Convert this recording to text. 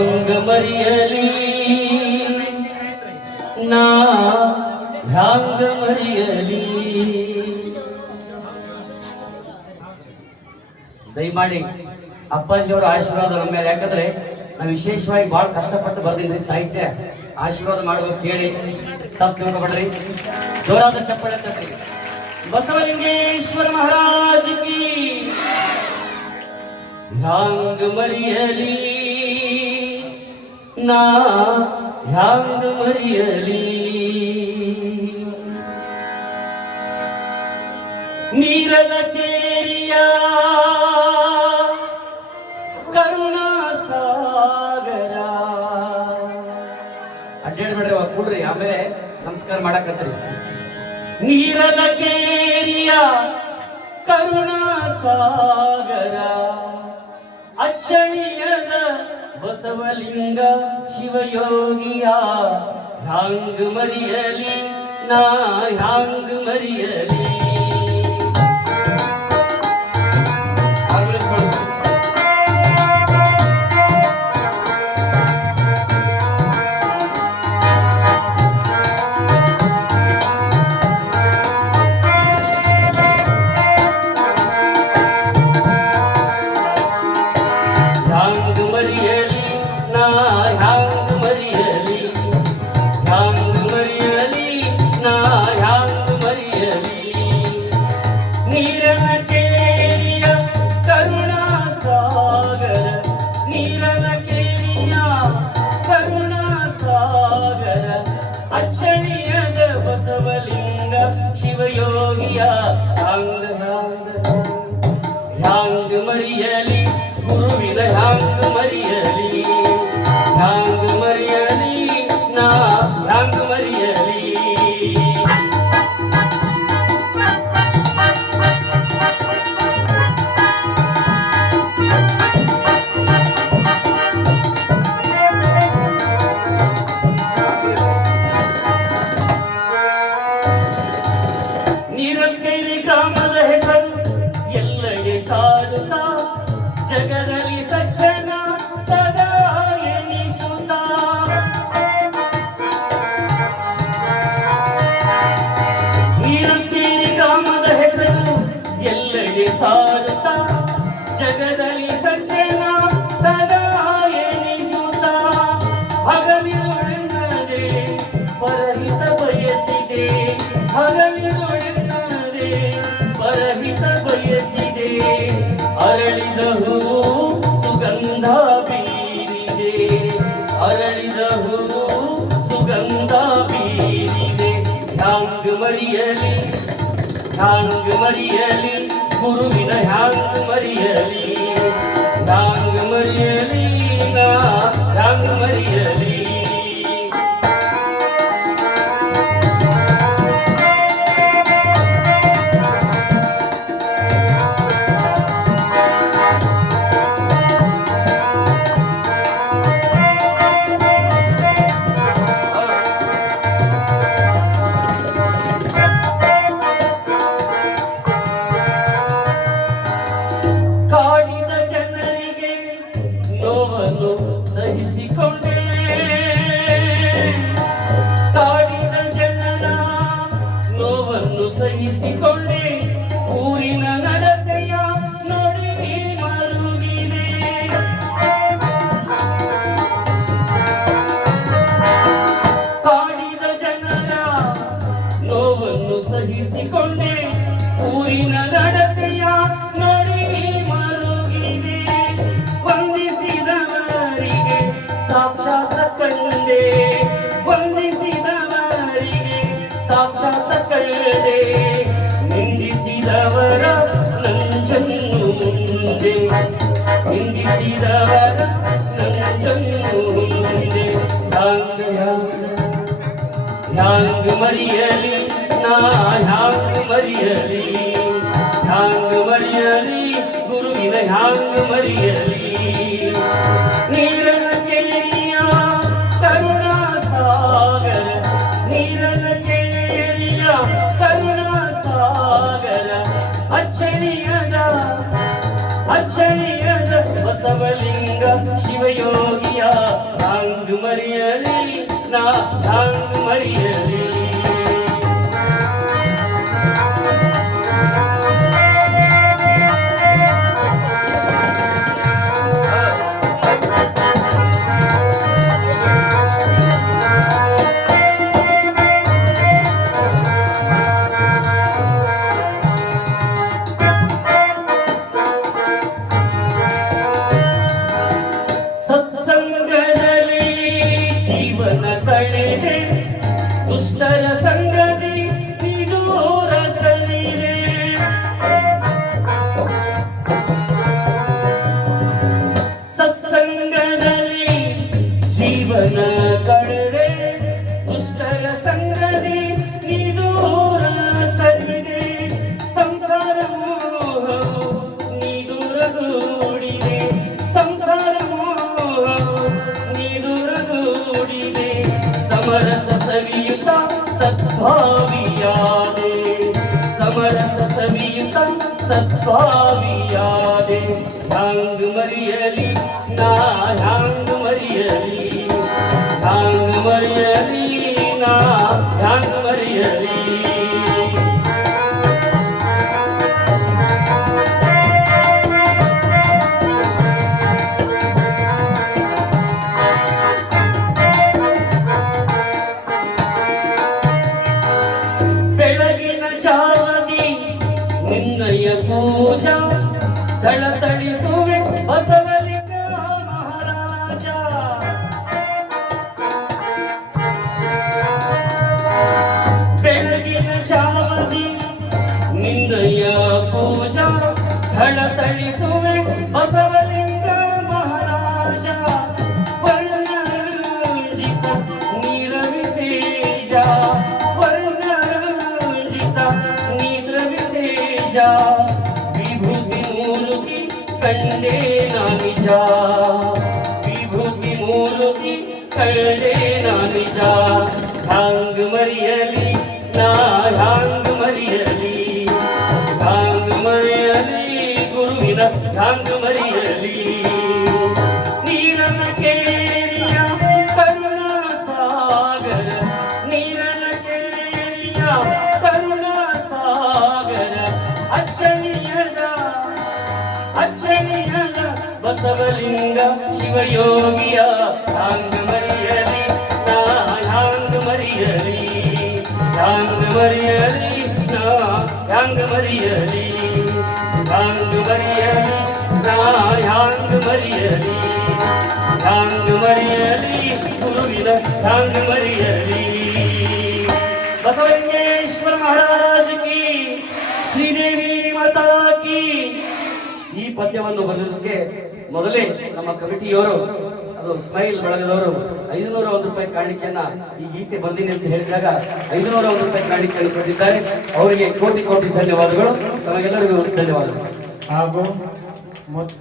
ಹ್ಯಾಂಗ ಮರಿಯಲಿ. ನಾ ಹ್ಯಾಂಗ ಮರಿಯಲಿ. ದಯಮಾಡಿ ಅಪ್ಪಾಜಿಯವರ ಆಶೀರ್ವಾದ ನಮ್ಮ ಮೇಲೆ. ಯಾಕಂದ್ರೆ ನಾವು ವಿಶೇಷವಾಗಿ ಬಹಳ ಕಷ್ಟಪಟ್ಟು ಬರ್ದಿದ್ವಿ ಸಾಹಿತ್ಯ. ಆಶೀರ್ವಾದ ಮಾಡ್ಬೇಕು ಕೇಳಿ. ತಪ್ಪು ತಿಳ್ಕೊಬೇಡ್ರಿ. ಜೋರಾದ ಚಪ್ಪಳೆ ತಟ್ಟಿ. ಬಸವಲಿಂಗೇಶ್ವರ ಮಹಾರಾಜ್ ಕಿ. ಹ್ಯಾಂಗ ಮರಿಯಲಿ. ನಾ ಹ್ಯಾಂಗ ಮರಿಯಲಿ? ನೀರಲ ಕೇರಿಯ ಕರುಣಾ ಸಾಗರ. ಅಡ್ಡಾಡ್ಬೇಡ್ರಿ ಅವಾಗ ಕೂಡ್ರಿ ಆಮೇಲೆ ಸಂಸ್ಕಾರ ಮಾಡಕತ್ರಿ. ನೀರಲ ಕೇರಿಯ ಕರುಣಾ ಸಾಗರ. ಅಚ್ಚಳಿಯದ ಬಸವಲಿಂಗ ಶಿವಯೋಗಿಯ ಹ್ಯಾಂಗ್ ಮರಿಯಲಿ ನಾ ಹ್ಯಾಂಗ್ ಮರಿಯಲಿ? ಹ್ಯಾಂಗ್ ಮರಿಯಲಿ ಗುರುವಿನ ಹ್ಯಾಂಗ್ ಮರಿಯಲಿ ಹ್ಯಾಂಗ್ ಮರಿಯಲಿ ನಾ ಹ್ಯಾಂಗ್ ಮರಿಯಲಿ? ಮರಿಯಲಿ? ಗುರುವಿನ ಹ್ಯಾಂಗ್ ಮರಿಯಲಿ? ಹ್ಯಾಂಗ್ ಮರಿಯಲಿ? ಸಹಿಸಿಕೊಂಡೆ ಊರಿನ ನಡತೆಯ ನೋಡಿ ಮರುಗಿದೆ. ಕಾಡಿದ ಜನರ ನೋವನ್ನು ಸಹಿಸಿಕೊಂಡೆ. ಊರಿನ ನಡತೆಯ ಮರಿಯಲಿ ನಾ ಹ್ಯಾಂಗ್ ಮರಿಯಲಿ ಹ್ಯಾಂಗ್ ಮರಿಯಲಿ ಗುರುವಿನ ಹ್ಯಾಂಗ್ ಮರಿಯಲಿ ನೀರನ ಕೆರೆಯ ಕರುಣಾ ಸಾಗರ ನೀರನ ಕೆರೆಯ ಕರುಣಾ ಸಾಗರ ಅಚ್ಚಳಿಯದ ಅಚ್ಚಳಿಯದ ಬಸವಲಿಂಗ ಶಿವಯೋಗಿಯ ಹ್ಯಾಂಗ್ ಮರಿಯಲಿ ಸತ್ಸಂಗದಲ್ಲಿ ಜೀವನ ಕಳೆದೆ ದುಷ್ಟರ ಸಂಗತಿ ನಿದೂರ ಸರಿದೆ ಸಂಸಾರ ಮೋಹವು ನಿದುರಗೂಡಿದೆ ಸಂಸಾರ ಮೋಹವು ನಿದುರಗೂಡಿದೆ ಸಮರಸ ಸವಿಯುತ ಸದ್ಭಾವಿಯಾದೆ. ಸಮರಸ ಸವಿಯುತ ಸದ್ಭಾವಿಯಾದೆ. ಹ್ಯಾಂಗ್ ಮರಿಯಲಿ ನಾ ಹ್ಯಾಂಗ್ ಮರಿಯಲಿ? ಥಳಥಳಿಸುವೆ ಬಸವಲಿಂಗ ಮಹಾರಾಜ ವರ್ಣರಂಜಿತ ನೀರವಿ ತೇಜ ವರ್ಣರಂಜಿತ ನೀರವಿ ತೇಜ ವಿಭೂತಿ ಮೂರುತಿ ಕಂಡೇ ನಾ ನಿಜ ವಿಭೂತಿ ಮೂರುತಿ ಕಂಡೇ ನಾ ನಿಜ ಹ್ಯಾಂಗ್ ಮರಿಯಲಿ ನೀರನ ಕೇರಿಯ ಕರುಣಾ ಸಾಗರ ನೀರನ ಕೇರಿಯ ಕರುಣಾ ಸಾಗರ ಅಚ್ಚನಿಯದ ಅಚ್ಚನಿಯದ ಬಸವಲಿಂಗ ಶಿವಯೋಗಿಯ ಹ್ಯಾಂಗ್ ಮರಿಯಲಿ, ನಾ ಹ್ಯಾಂಗ್ ಮರಿಯಲಿ ಹ್ಯಾಂಗ್ ಮರಿಯಲಿ, ನಾ ಹ್ಯಾಂಗ್ ಮರಿಯಲಿ. ಮರಿಯಲಿ ಧಾಂಗ ಮರಿಯಲಿ, ಗುರುವಿನ ಧಾಂಗ ಮರಿಯಲಿ. ಬಸವಲಿಂಗೇಶ್ವರ ಮಹಾರಾಜ ಕಿ, ಶ್ರೀದೇವಿ ಮಾತಾ ಕಿ. ಈ ಪದ್ಯವನ್ನು ಬರೆಯೋದಕ್ಕೆ ಮೊದಲೇ ನಮ್ಮ ಕಮಿಟಿಯವರು, ಅದು ಸ್ಮೈಲ್ ಬಳಗದವರು ಐದುನೂರ ಒಂದು ರೂಪಾಯಿ ಕಾಣಿಕೆಯನ್ನ ಈ ಗೀತೆ ಬಂದಿನಿ ಅಂತ ಹೇಳಿದಾಗ ಐದುನೂರ ಒಂದು ರೂಪಾಯಿ ಕಾಣಿಕೆಯನ್ನು ಕೊಟ್ಟಿದ್ದಾರೆ. ಅವರಿಗೆ ಕೋಟಿ ಕೋಟಿ ಧನ್ಯವಾದಗಳು. ತಮಗೆಲ್ಲರಿಗೂ ಧನ್ಯವಾದಗಳು. ಹಾಗೂ ಮೊತ್ತ